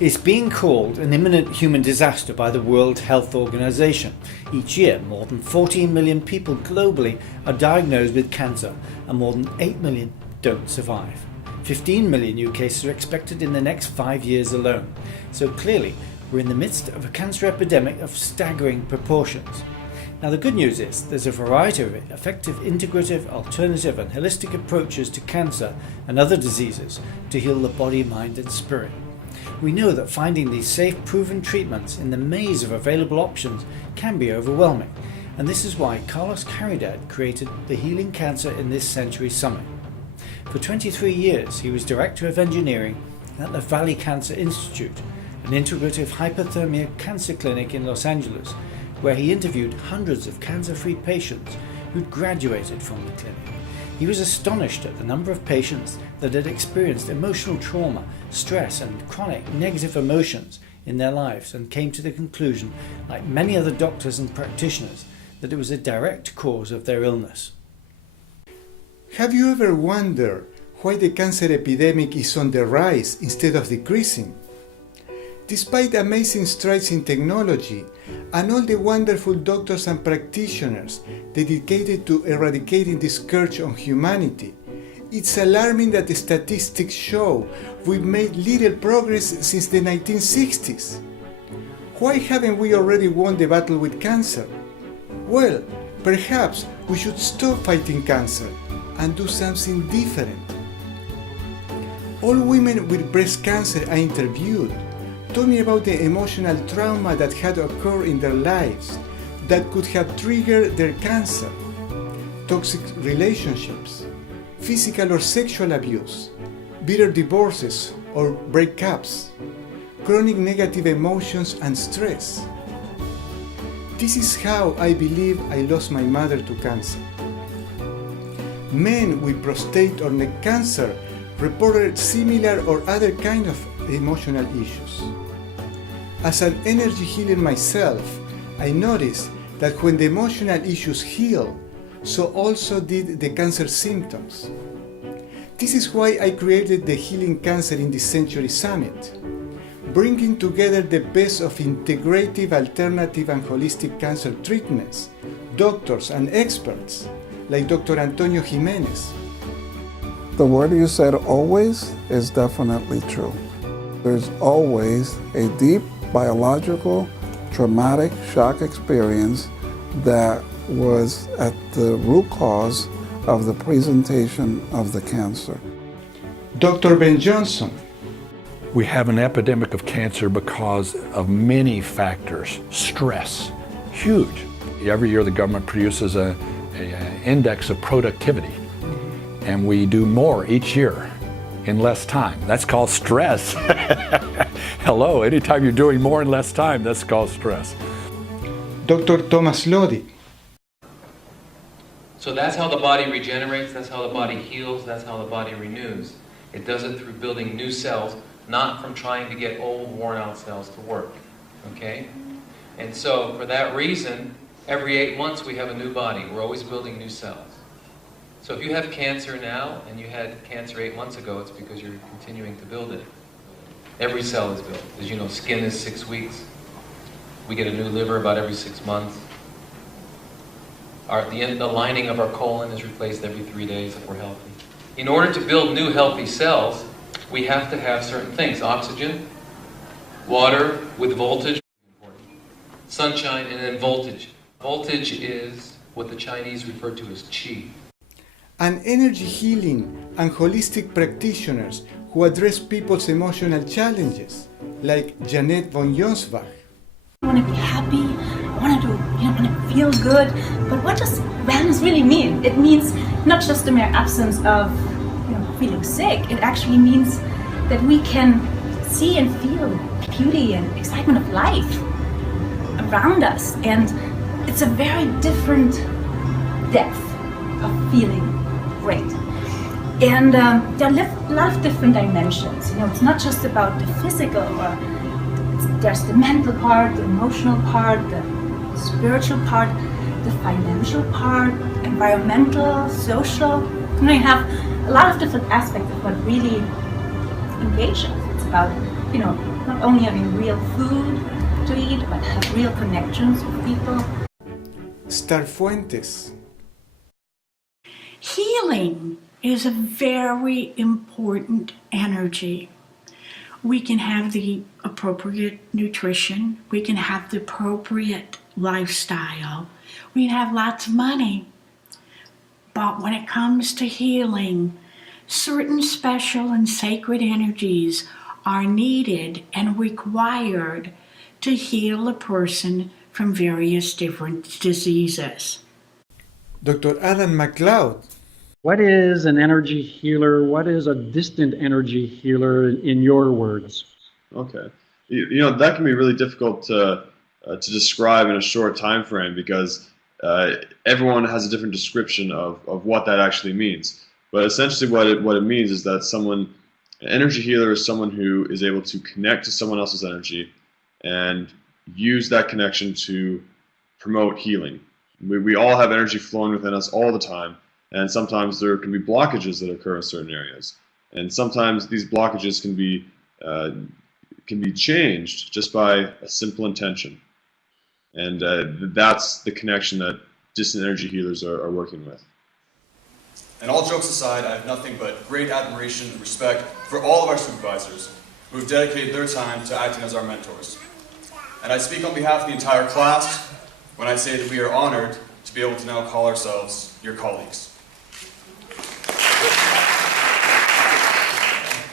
It's being called an imminent human disaster by the World Health Organization. Each year, more than 14 million people globally are diagnosed with cancer and more than 8 million don't survive. 15 million new cases are expected in the next 5 years alone. So clearly, we're in the midst of a cancer epidemic of staggering proportions. Now the good news is there's a variety of effective integrative, alternative and holistic approaches to cancer and other diseases to heal the body, mind and spirit. We know that finding these safe, proven treatments in the maze of available options can be overwhelming, and this is why Carlos Caridad created the Healing Cancer in This Century Summit. For 23 years he was Director of Engineering at the Valley Cancer Institute, an integrative hypothermia cancer clinic in Los Angeles, where he interviewed hundreds of cancer-free patients who'd graduated from the clinic. He was astonished at the number of patients that had experienced emotional trauma, stress and chronic negative emotions in their lives, and came to the conclusion, like many other doctors and practitioners, that it was a direct cause of their illness. Have you ever wondered why the cancer epidemic is on the rise instead of decreasing? Despite amazing strides in technology and all the wonderful doctors and practitioners dedicated to eradicating this scourge on humanity, it's alarming that the statistics show we've made little progress since the 1960s. Why haven't we already won the battle with cancer? Well, perhaps we should stop fighting cancer and do something different. All women with breast cancer I interviewed told me about the emotional trauma that had occurred in their lives that could have triggered their cancer. Toxic relationships, physical or sexual abuse, bitter divorces or breakups, chronic negative emotions and stress. This is how I believe I lost my mother to cancer. Men with prostate or neck cancer reported similar or other kind of emotional issues. As an energy healer myself, I noticed that when the emotional issues heal, so also did the cancer symptoms. This is why I created the Healing Cancer in This Century Summit, bringing together the best of integrative, alternative and holistic cancer treatments, doctors and experts like Dr. Antonio Jimenez. The word you said always is definitely true. There's always a deep biological traumatic shock experience that was at the root cause of the presentation of the cancer. Dr. Ben Johnson. We have an epidemic of cancer because of many factors. Stress, huge. Every year the government produces an index of productivity, and we do more each year in less time. That's called stress. Hello, anytime you're doing more in less time, that's called stress. Dr. Thomas Lodi. So that's how the body regenerates, that's how the body heals, that's how the body renews. It does it through building new cells, not from trying to get old, worn-out cells to work. Okay? And so, for that reason, every 8 months we have a new body. We're always building new cells. So if you have cancer now, and you had cancer 8 months ago, it's because you're continuing to build it. Every cell is built. As you know, skin is 6 weeks. We get a new liver about every 6 months. The lining of our colon is replaced every 3 days if we're healthy. In order to build new healthy cells, we have to have certain things. Oxygen, water with voltage, sunshine, and then voltage. Voltage is what the Chinese refer to as qi. And energy healing and holistic practitioners who address people's emotional challenges, like Janet von Jonsbach. I want to be happy, I want to feel good, but what does wellness really mean? It means not just the mere absence of feeling sick, it actually means that we can see and feel beauty and excitement of life around us, and it's a very different depth of feeling great. And there are a lot of different dimensions. It's not just about the physical, there's the mental part, the emotional part, the spiritual part, the financial part, environmental, social. You have a lot of different aspects of what really engages us. It's about, not not only having real food to eat, but have real connections with people. Star Fuentes. Healing is a very important energy. We can have the appropriate nutrition, we can have the appropriate lifestyle, we can have lots of money. But when it comes to healing, certain special and sacred energies are needed and required to heal a person from various different diseases. Dr. Adam McLeod. What is an energy healer? What is a distant energy healer in your words? Okay. You know, that can be really difficult to describe in a short time frame because everyone has a different description of what that actually means. But essentially what it means is that an energy healer is someone who is able to connect to someone else's energy and use that connection to promote healing. We all have energy flowing within us all the time, and sometimes there can be blockages that occur in certain areas. And sometimes these blockages can be changed just by a simple intention. And that's the connection that distant energy healers are working with. And all jokes aside, I have nothing but great admiration and respect for all of our supervisors who have dedicated their time to acting as our mentors. And I speak on behalf of the entire class when I say that we are honored to be able to now call ourselves your colleagues.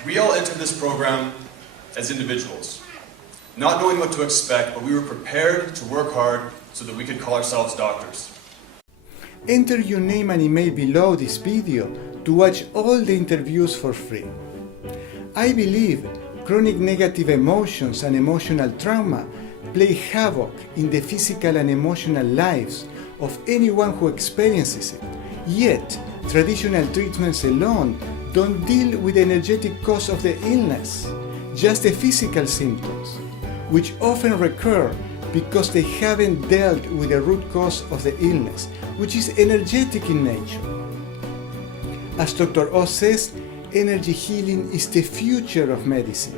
We all entered this program as individuals, not knowing what to expect, but we were prepared to work hard so that we could call ourselves doctors. Enter your name and email below this video to watch all the interviews for free. I believe chronic negative emotions and emotional trauma play havoc in the physical and emotional lives of anyone who experiences it. Yet, traditional treatments alone don't deal with the energetic cause of the illness, just the physical symptoms, which often recur because they haven't dealt with the root cause of the illness, which is energetic in nature. As Dr. Oz says, energy healing is the future of medicine.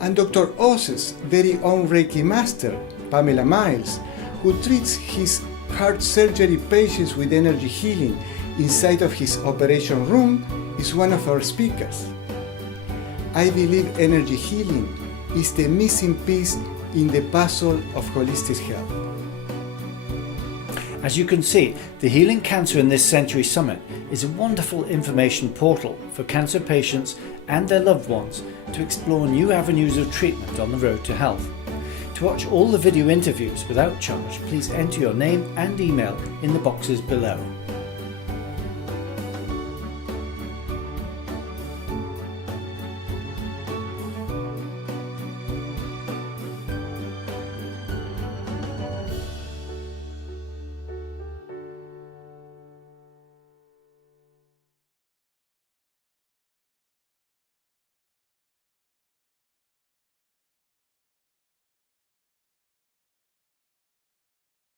And Dr. Oz's very own Reiki master, Pamela Miles, who treats his heart surgery patients with energy healing inside of his operation room, is one of our speakers. I believe energy healing is the missing piece in the puzzle of holistic health. As you can see, the Healing Cancer in this Century Summit is a wonderful information portal for cancer patients and their loved ones to explore new avenues of treatment on the road to health. To watch all the video interviews without charge, please enter your name and email in the boxes below.